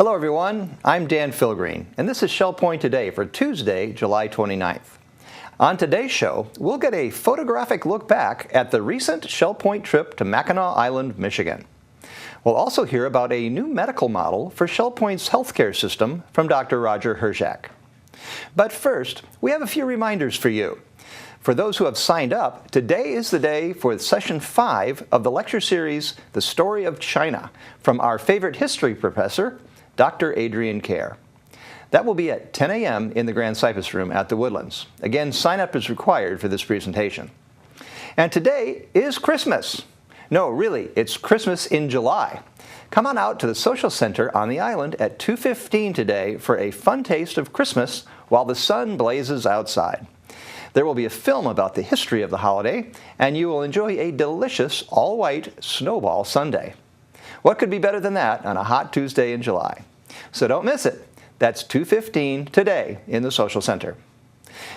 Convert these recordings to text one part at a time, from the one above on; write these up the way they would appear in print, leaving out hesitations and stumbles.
Hello everyone, I'm Dan Filgreen, and this is Shell Point Today for Tuesday, July 29th. On today's show, we'll get a photographic look back at the recent Shell Point trip to Mackinac Island, Michigan. We'll also hear about a new medical model for Shell Point's healthcare system from Dr. Roger Hirchak. But first, we have a few reminders for you. For those who have signed up, today is the day for Session 5 of the lecture series, The Story of China, from our favorite history professor, Dr. Adrian Kerr. That will be at 10 a.m. in the Grand Cypress Room at the Woodlands. Again, sign-up is required for this presentation. And today is Christmas. No, really, it's Christmas in July. Come on out to the Social Center on the island at 2:15 today for a fun taste of Christmas while the sun blazes outside. There will be a film about the history of the holiday, and you will enjoy a delicious all-white snowball sundae. What could be better than that on a hot Tuesday in July? So don't miss it. That's 2:15 today in the Social Center.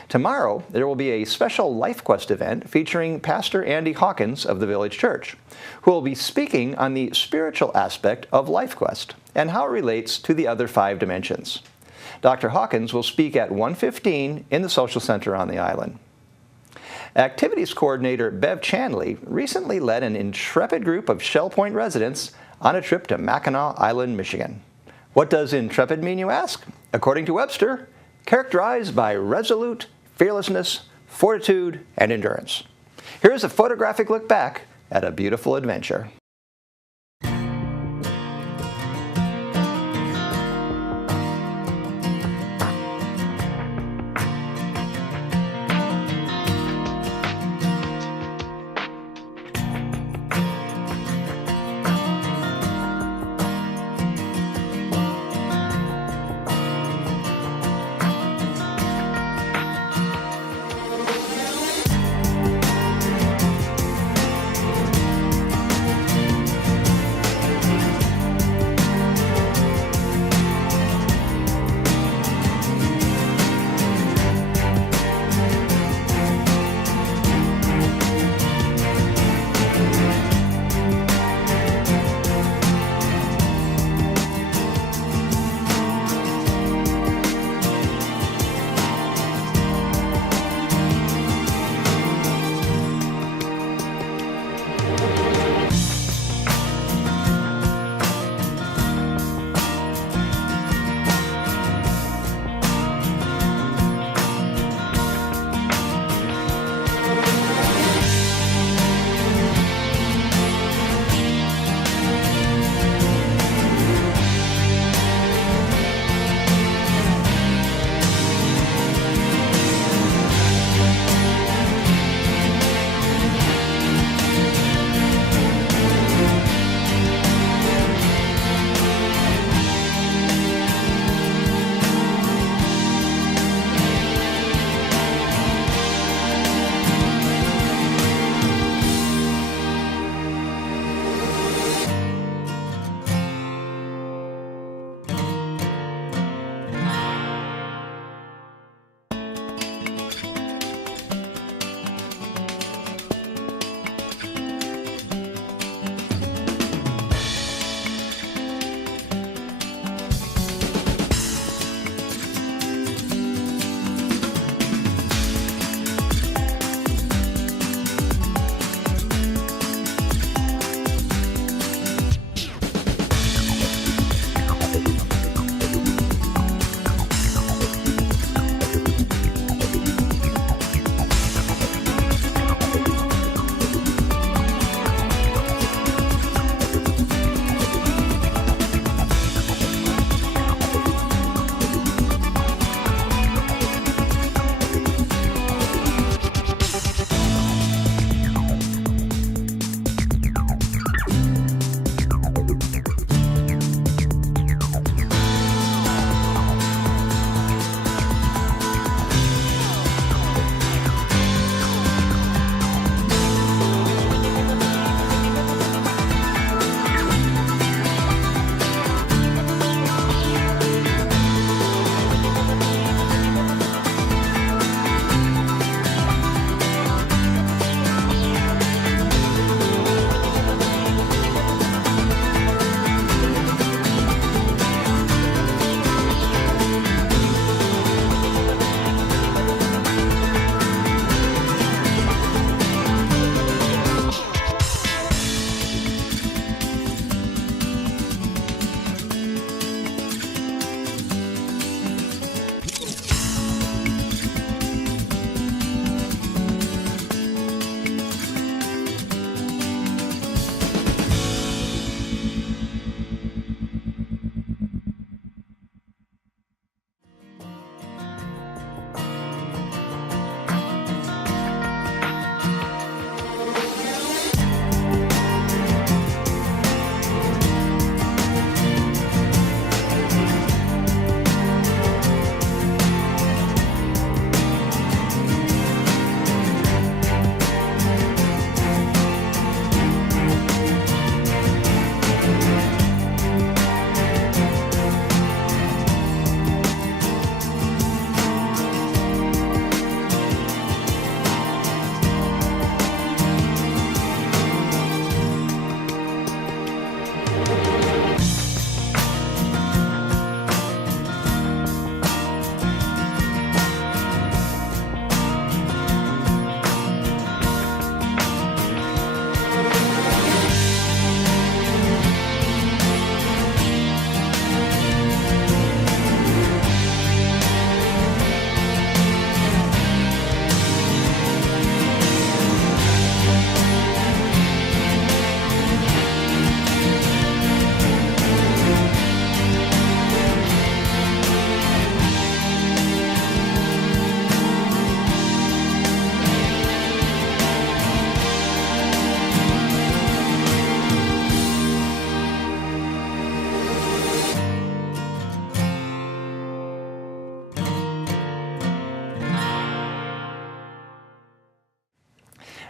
Tomorrow, there will be a special Life Quest event featuring Pastor Andy Hawkins of the Village Church, who will be speaking on the spiritual aspect of Life Quest and how it relates to the other 5 dimensions. Dr. Hawkins will speak at 1:15 in the Social Center on the island. Activities Coordinator Bev Chanley recently led an intrepid group of Shell Point residents on a trip to Mackinac Island, Michigan. What does intrepid mean, you ask? According to Webster, characterized by resolute, fearlessness, fortitude, and endurance. Here's a photographic look back at a beautiful adventure.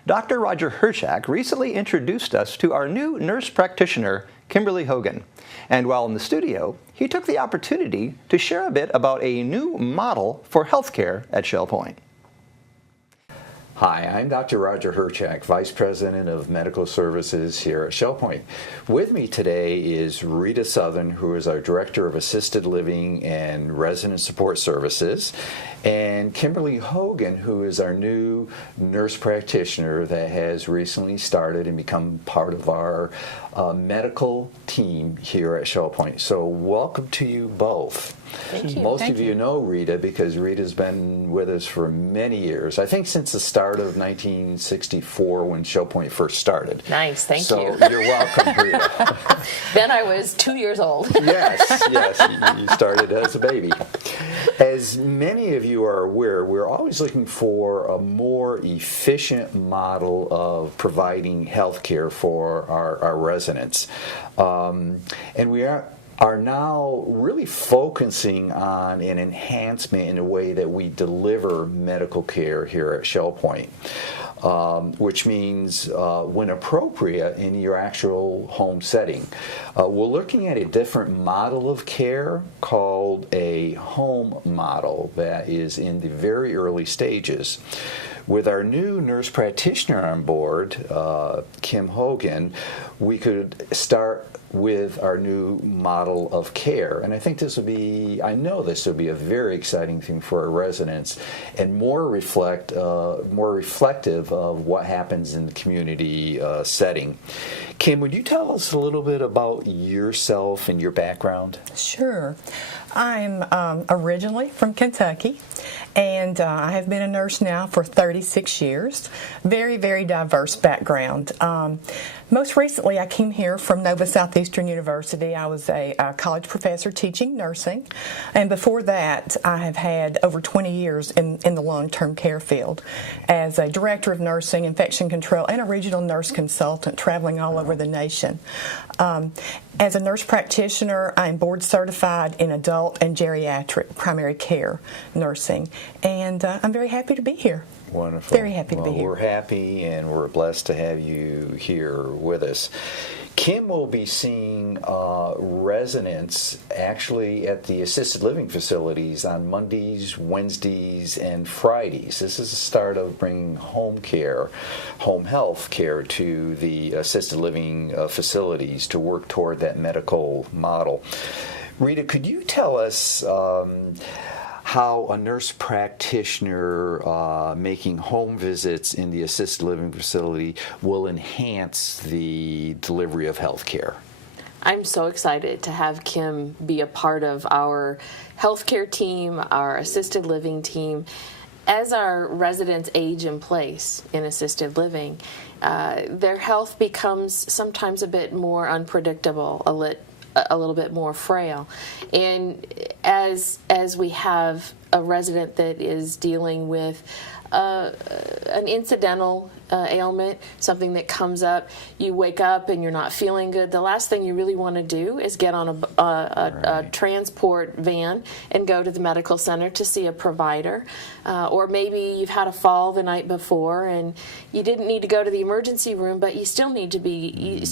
Dr. Roger Hirchak recently introduced us to our new nurse practitioner, Kimberly Hogan. And while in the studio, he took the opportunity to share a bit about a new model for healthcare at Shell Point. Hi, I'm Dr. Roger Hirchak, Vice President of Medical Services here at Shell Point. With me today is Rita Southern, who is our Director of Assisted Living and Resident Support Services, and Kimberly Hogan, who is our new nurse practitioner that has recently started and become part of our medical team here at Shell Point. So welcome to you both. Thank you. Most of you know Rita because Rita's been with us for many years. I think since the start of 1964 when Shell Point first started. Nice, thank you. So you're welcome, Rita. Then I was 2 years old. Yes, you started as a baby. As many of you are aware, we're always looking for a more efficient model of providing health care for our residents. And we are now really focusing on an enhancement in the way that we deliver medical care here at Shell Point, which means when appropriate in your actual home setting. We're looking at a different model of care called a home model that is in the very early stages. With our new nurse practitioner on board, Kim Hogan, we could start with our new model of care. And I think I know this will be a very exciting thing for our residents and more reflective of what happens in the community setting. Kim, would you tell us a little bit about yourself and your background? Sure. I'm originally from Kentucky, and I have been a nurse now for 36 years. Very, very diverse background. Most recently, I came here from Nova Southeastern University. I was a college professor teaching nursing, and before that, I have had over 20 years in the long-term care field as a director of nursing, infection control, and a regional nurse consultant traveling all over the nation. As a nurse practitioner, I'm board certified in adult and geriatric primary care nursing, and I'm very happy to be here. Wonderful. Very happy to be here. We're happy and we're blessed to have you here with us. Kim will be seeing residents actually at the assisted living facilities on Mondays, Wednesdays, and Fridays. This is the start of bringing home health care to the assisted living facilities to work toward that medical model. Rita, could you tell us how a nurse practitioner making home visits in the assisted living facility will enhance the delivery of health care? I'm so excited to have Kim be a part of our healthcare team, our assisted living team. As our residents age in place in assisted living, their health becomes sometimes a bit more unpredictable, a little bit more frail. And as we have a resident that is dealing with an incidental ailment, something that comes up, you wake up and you're not feeling good, the last thing you really want to do is get on a transport van and go to the medical center to see a provider. Or maybe you've had a fall the night before and you didn't need to go to the emergency room, but you still need to be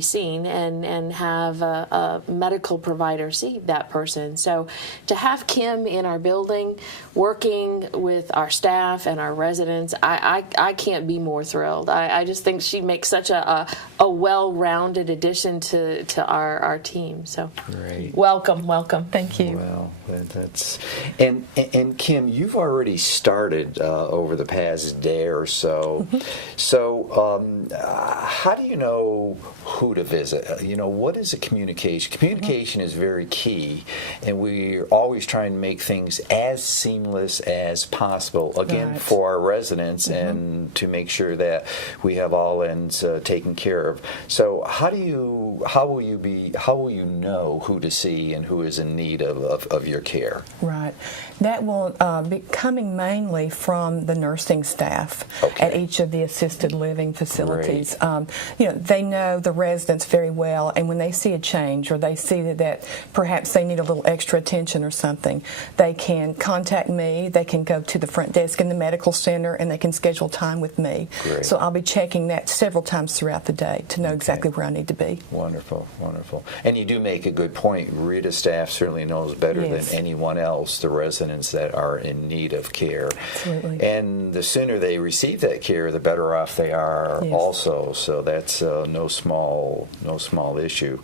seen and have a medical provider see that person. So to have Kim in our building working with our staff and our residents, I can't be more thrilled. I just think she makes such a well-rounded addition to our team. So Great. welcome. Thank you. Well, that's and Kim, you've already started over the past day or so. So how do you know who to visit? What is a communication? Communication is very key, and we're always trying to make things as seamless as possible. Again, for our residents and to make sure that we have all ends taken care of. So how will you know who to see and who is in need of your care? Right. That will be coming mainly from the nursing staff at each of the assisted living facilities. They know the residents very well, and when they see a change or they see that perhaps they need a little extra attention or something, they can contact me. They can go to the front desk in the medical center and they can schedule time with me. Great. So I'll be checking that several times throughout the day to know exactly where I need to be. Wonderful, wonderful. And you do make a good point. Rita staff certainly knows better Yes. than anyone else the residents that are in need of care. Absolutely. And the sooner they receive that care, the better off they are Yes. also. So that's no small issue.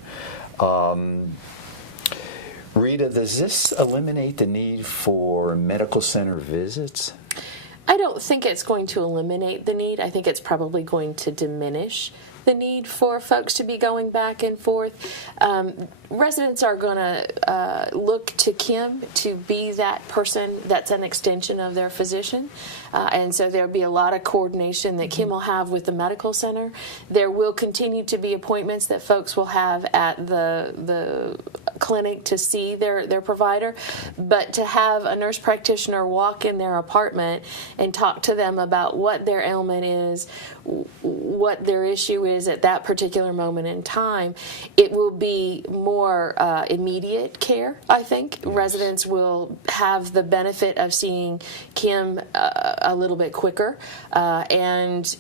Rita, does this eliminate the need for medical center visits? I don't think it's going to eliminate the need. I think it's probably going to diminish the need for folks to be going back and forth. Residents are going to look to Kim to be that person that's an extension of their physician. And so there'll be a lot of coordination that Kim will have with the medical center. There will continue to be appointments that folks will have at the clinic to see their provider. But to have a nurse practitioner walk in their apartment and talk to them about what their ailment is, what their issue is at that particular moment in time, it will be more immediate care, I think. Yes. Residents will have the benefit of seeing Kim a little bit quicker and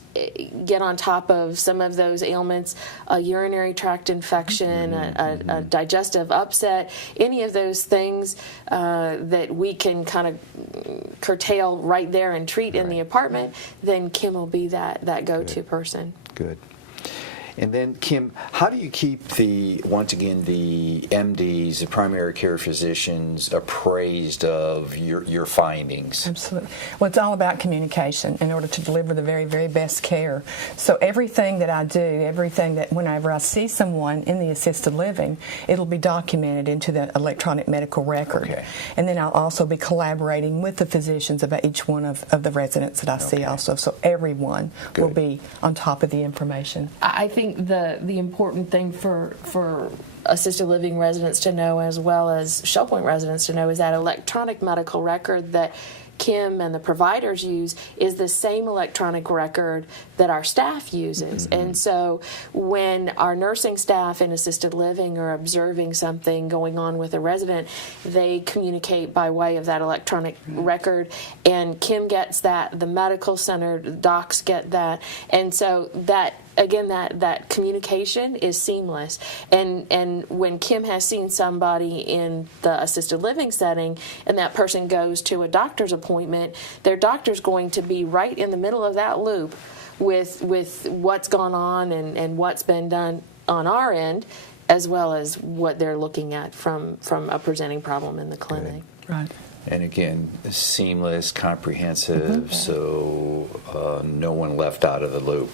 get on top of some of those ailments, a urinary tract infection, a digestive upset, any of those things that we can kind of curtail right there and treat in the apartment, then Kim will be that go-to person. Good. And then, Kim, how do you keep once again, the MDs, the primary care physicians, appraised of your findings? Absolutely. Well, it's all about communication in order to deliver the very, very best care. So everything that I do, everything that whenever I see someone in the assisted living, it'll be documented into the electronic medical record. Okay. And then I'll also be collaborating with the physicians about each one of the residents that I see also. So everyone will be on top of the information. I think the important thing for assisted living residents to know, as well as ShellPoint residents to know, is that electronic medical record that Kim and the providers use is the same electronic record that our staff uses. Mm-hmm. And so when our nursing staff in assisted living are observing something going on with a resident, they communicate by way of that electronic record, and Kim gets that, the medical center docs get that, and so that again, that communication is seamless. And when Kim has seen somebody in the assisted living setting and that person goes to a doctor's appointment, their doctor's going to be right in the middle of that loop with what's gone on and what's been done on our end, as well as what they're looking at from a presenting problem in the clinic. Good. Right. And again, seamless, comprehensive, so no one left out of the loop.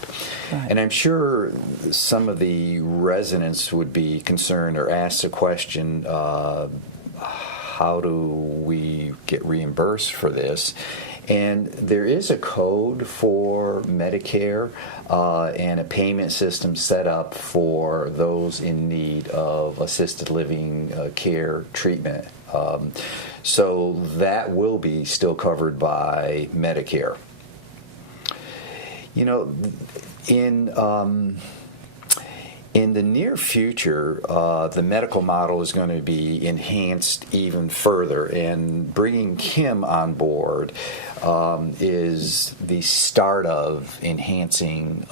Right. And I'm sure some of the residents would be concerned or ask the question, how do we get reimbursed for this? And there is a code for Medicare and a payment system set up for those in need of assisted living care treatment. So that will be still covered by Medicare. You know, in the near future, the medical model is going to be enhanced even further, and bringing Kim on board is the start of enhancing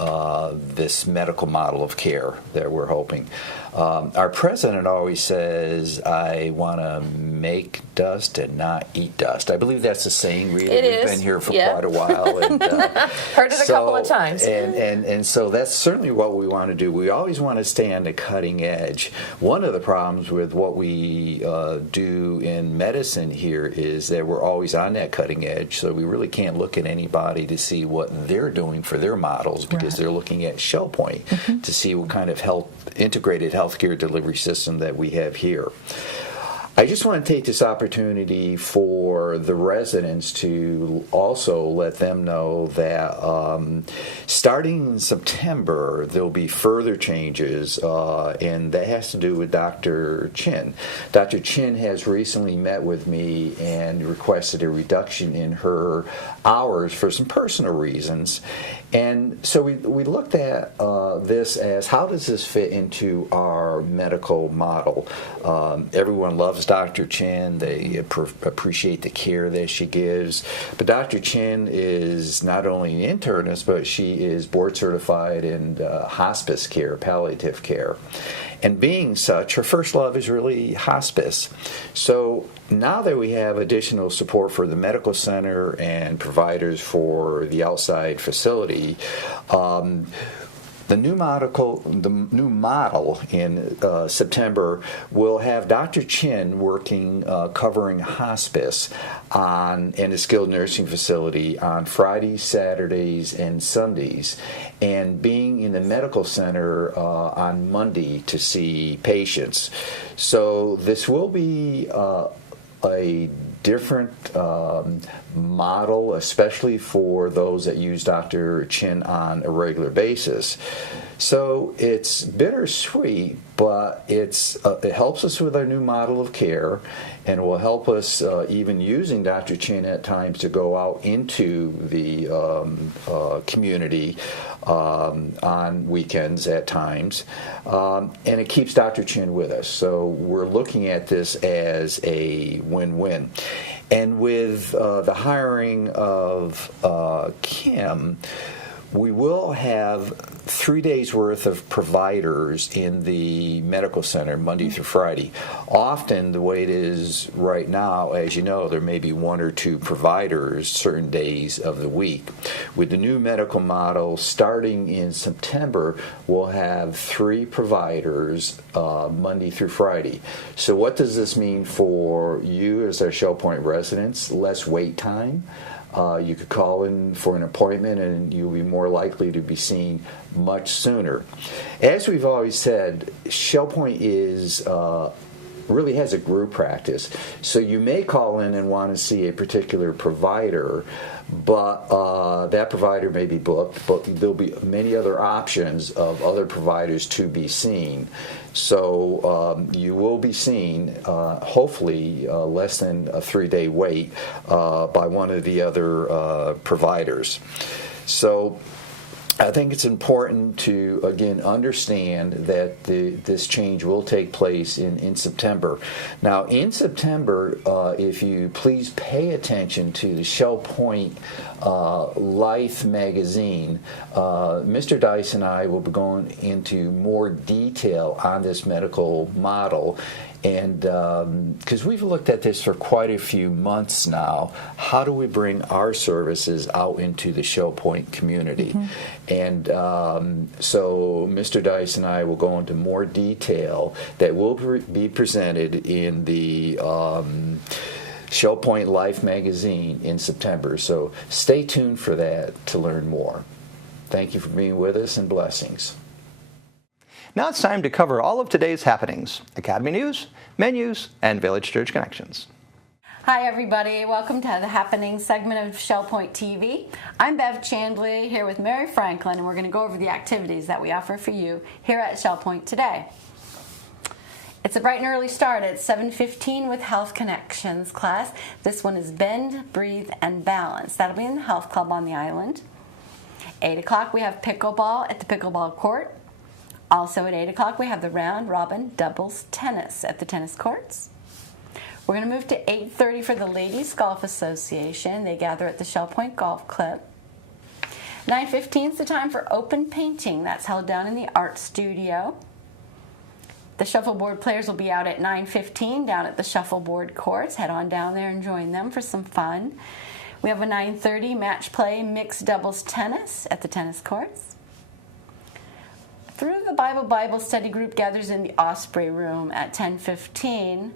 this medical model of care that we're hoping. Our president always says, I want to make dust and not eat dust. I believe that's the saying, Rita. We've been here for quite a while. And, heard it a couple of times. And so that's certainly what we want to do. We always want to stay on the cutting edge. One of the problems with what we do in medicine here is that we're always on that cutting edge, so we really can't look at anybody to see what they're doing for their models, because they're looking at ShellPoint to see what kind of integrated healthcare delivery system that we have here. I just want to take this opportunity for the residents to also let them know that starting in September, there'll be further changes, and that has to do with Dr. Chin. Dr. Chin has recently met with me and requested a reduction in her hours for some personal reasons. And so we looked at this as, how does this fit into our our medical model. Everyone loves Dr. Chin. They appreciate the care that she gives. But Dr. Chin is not only an internist, but she is board certified in hospice care, palliative care. And being such, her first love is really hospice. So now that we have additional support for the medical center and providers for the outside facility, the new model in September will have Dr. Chin working, covering hospice in a skilled nursing facility on Fridays, Saturdays, and Sundays, and being in the medical center on Monday to see patients. So this will be a different model, especially for those that use Dr. Chin on a regular basis. So it's bittersweet, but it helps us with our new model of care, and will help us even using Dr. Chin at times to go out into the community on weekends at times, and it keeps Dr. Chin with us. So we're looking at this as a win-win. And with the hiring of Kim, we will have 3 days worth of providers in the medical center Monday through Friday. Often the way it is right now, as you know, there may be 1 or 2 providers certain days of the week. With the new medical model starting in September, we'll have 3 providers Monday through Friday. So what does this mean for you as our Shell Point residents? Less wait time. You could call in for an appointment and you'll be more likely to be seen much sooner. As we've always said, Shell Point really has a group practice. So you may call in and want to see a particular provider, but that provider may be booked, but there'll be many other options of other providers to be seen. So you will be seen, hopefully less than a 3-day wait, by one of the other providers. So I think it's important to, again, understand that this change will take place in September. Now, in September, if you please pay attention to the Shell Point Life magazine, Mr. Dice and I will be going into more detail on this medical model. And because we've looked at this for quite a few months now, how do we bring our services out into the Shell Point community? Mm-hmm. And so Mr. Dice and I will go into more detail that will be presented in the Shell Point Life magazine in September. So stay tuned for that to learn more. Thank you for being with us, and blessings. Now it's time to cover all of today's happenings, Academy News, menus, and Village Church Connections. Hi everybody, welcome to the Happening segment of Shell Point TV. I'm Bev Chandley here with Mary Franklin, and we're going to go over the activities that we offer for you here at Shell Point today. It's a bright and early start at 7:15 with Health Connections class. This one is Bend, Breathe, and Balance. That'll be in the Health Club on the island. 8 o'clock we have pickleball at the pickleball court. Also at 8 o'clock, we have the round robin doubles tennis at the tennis courts. We're going to move to 8:30 for the Ladies Golf Association. They gather at the Shell Point Golf Club. 9:15 is the time for open painting. That's held down in the art studio. The shuffleboard players will be out at 9:15 down at the shuffleboard courts. Head on down there and join them for some fun. We have a 9:30 match play mixed doubles tennis at the tennis courts. Through the Bible study group gathers in the Osprey Room at 10:15.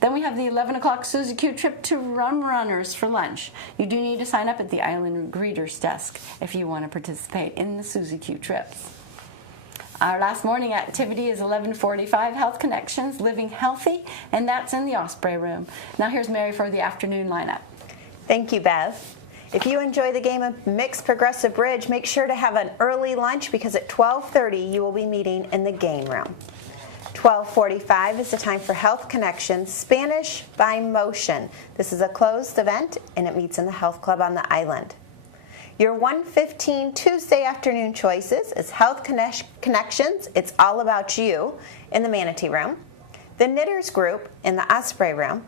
Then we have the 11 o'clock Suzy Q trip to Rum Runners for lunch. You do need to sign up at the Island Greeters desk if you want to participate in the Suzy Q trips. Our last morning activity is 11:45 Health Connections, Living Healthy, and that's in the Osprey Room. Now here's Mary for the afternoon lineup. Thank you, Bev. If you enjoy the game of mixed progressive bridge, make sure to have an early lunch, because at 12:30 you will be meeting in the game room. 12:45 is the time for Health Connections, Spanish by Motion. This is a closed event and it meets in the Health Club on the island. Your 1:15 Tuesday afternoon choices is Health Connections, It's All About You in the Manatee Room, the Knitters Group in the Osprey Room,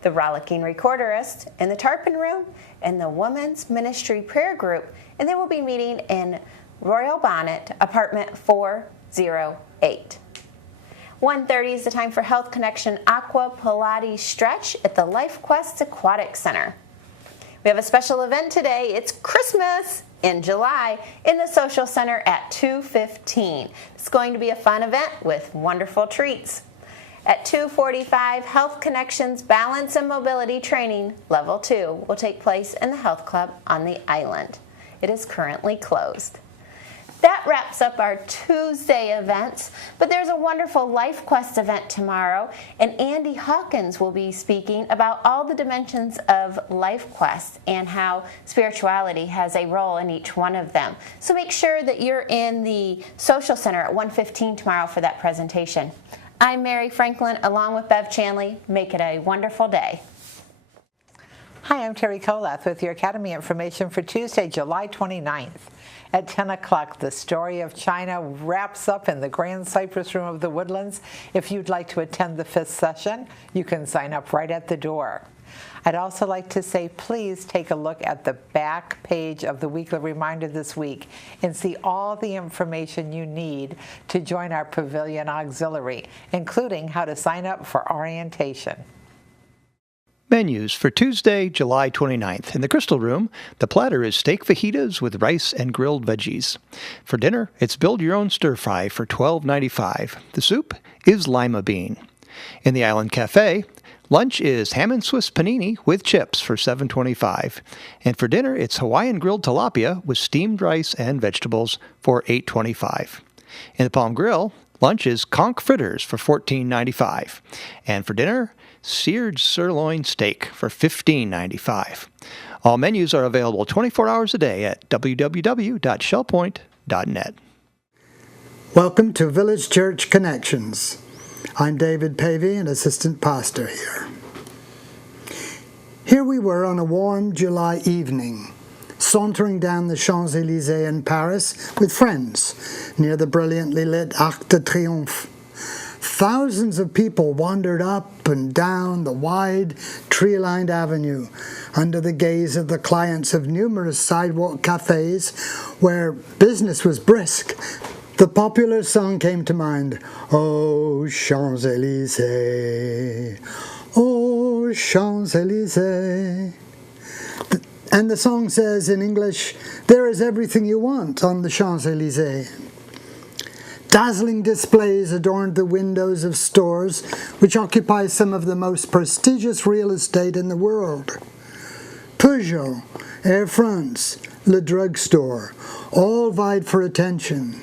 the Rollicking Recorderist in the Tarpon Room, and the Women's Ministry Prayer Group, and they will be meeting in Royal Bonnet, apartment 408. 1:30 is the time for Health Connection Aqua Pilates Stretch at the Life Quest Aquatic Center. We have a special event today. It's Christmas in July in the Social Center at 2:15. It's going to be a fun event with wonderful treats. At 2:45, Health Connections Balance and Mobility Training Level 2 will take place in the Health Club on the island. It is currently closed. That wraps up our Tuesday events, but there's a wonderful Life Quest event tomorrow, and Andy Hawkins will be speaking about all the dimensions of Life Quest and how spirituality has a role in each one of them. So make sure that you're in the Social Center at 1:15 tomorrow for that presentation. I'm Mary Franklin along with Bev Chanley. Make it a wonderful day. Hi, I'm Terry Kolath with your Academy information for Tuesday, July 29th. At 10 o'clock, the story of China wraps up in the Grand Cypress Room of the Woodlands. If you'd like to attend the 5th session, you can sign up right at the door. I'd also like to say, please take a look at the back page of the weekly reminder this week and see all the information you need to join our Pavilion Auxiliary, including how to sign up for orientation. Menus for Tuesday, July 29th. In the Crystal Room, the platter is steak fajitas with rice and grilled veggies. For dinner, it's build your own stir fry for $12.95. The soup is lima bean. In the Island Cafe, lunch is ham and Swiss panini with chips for $7.25. And for dinner, it's Hawaiian grilled tilapia with steamed rice and vegetables for $8.25. In the Palm Grill, lunch is conch fritters for $14.95. And for dinner, seared sirloin steak for $15.95. All menus are available 24 hours a day at www.shellpoint.net. Welcome to Village Church Connections. I'm David Pavey, an assistant pastor here. Here we were on a warm July evening, sauntering down the Champs-Elysees in Paris with friends near the brilliantly lit Arc de Triomphe. Thousands of people wandered up and down the wide, tree-lined avenue under the gaze of the clients of numerous sidewalk cafes where business was brisk. The popular song came to mind, "Oh, Champs-Elysees, oh, Champs-Elysees." And the song says in English, "There is everything you want on the Champs-Elysees." Dazzling displays adorned the windows of stores which occupy some of the most prestigious real estate in the world. Peugeot, Air France, Le Drugstore, all vied for attention.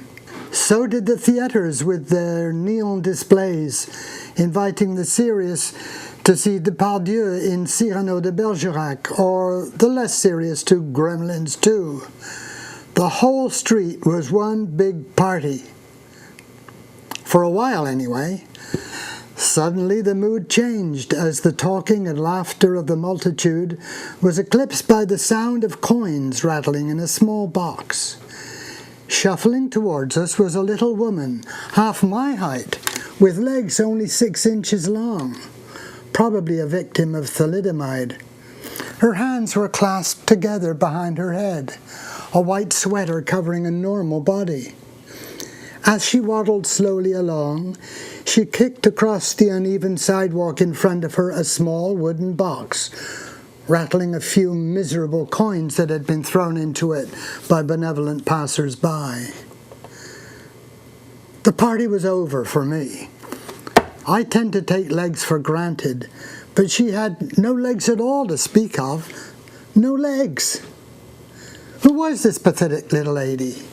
So did the theaters with their neon displays, inviting the serious to see Depardieu in Cyrano de Bergerac, or the less serious to Gremlins 2. The whole street was one big party. For a while, anyway. Suddenly the mood changed as the talking and laughter of the multitude was eclipsed by the sound of coins rattling in a small box. Shuffling towards us was a little woman, half my height, with legs only 6 inches long, probably a victim of thalidomide. Her hands were clasped together behind her head, a white sweater covering a normal body. As she waddled slowly along, she kicked across the uneven sidewalk in front of her a small wooden box, rattling a few miserable coins that had been thrown into it by benevolent passers-by. The party was over for me. I tend to take legs for granted, but she had no legs at all to speak of. No legs. Who was this pathetic little lady?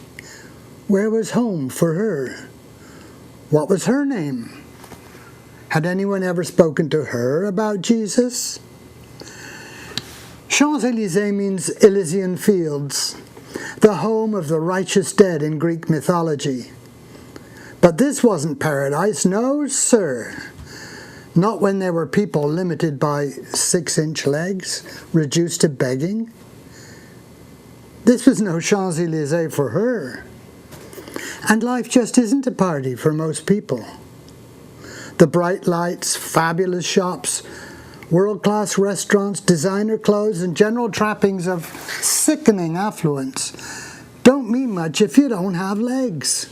Where was home for her? What was her name? Had anyone ever spoken to her about Jesus? Champs-Elysees means Elysian fields, the home of the righteous dead in Greek mythology. But this wasn't paradise, no sir. Not when there were people limited by 6-inch legs, reduced to begging. This was no Champs-Elysees for her. And life just isn't a party for most people. The bright lights, fabulous shops, world-class restaurants, designer clothes, and general trappings of sickening affluence don't mean much if you don't have legs,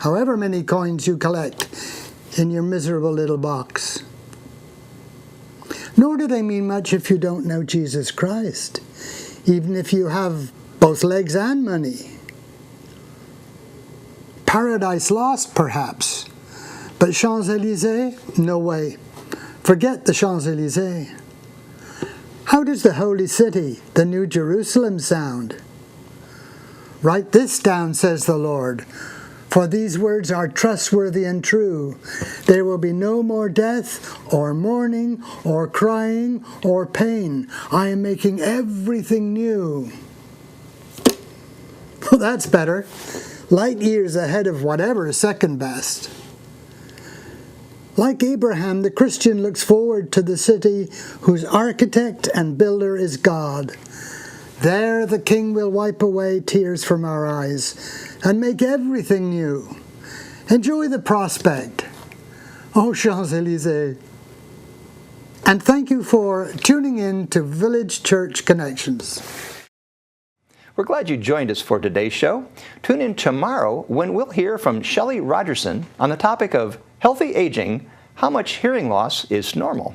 however many coins you collect in your miserable little box. Nor do they mean much if you don't know Jesus Christ, even if you have both legs and money. Paradise lost, perhaps, but Champs-Elysees? No way. Forget the Champs-Elysees. How does the holy city, the New Jerusalem, sound? Write this down, says the Lord, for these words are trustworthy and true. There will be no more death, or mourning, or crying, or pain. I am making everything new. Well, that's better. Light years ahead of whatever is second best. Like Abraham, the Christian looks forward to the city whose architect and builder is God. There the King will wipe away tears from our eyes and make everything new. Enjoy the prospect. Oh, Champs-Elysees. And thank you for tuning in to Village Church Connections. We're glad you joined us for today's show. Tune in tomorrow when we'll hear from Shelley Rogerson on the topic of healthy aging, how much hearing loss is normal.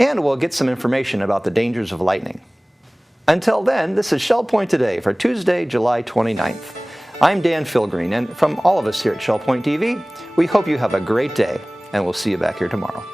And we'll get some information about the dangers of lightning. Until then, this is Shell Point Today for Tuesday, July 29th. I'm Dan Philgreen, and from all of us here at Shell Point TV, we hope you have a great day, and we'll see you back here tomorrow.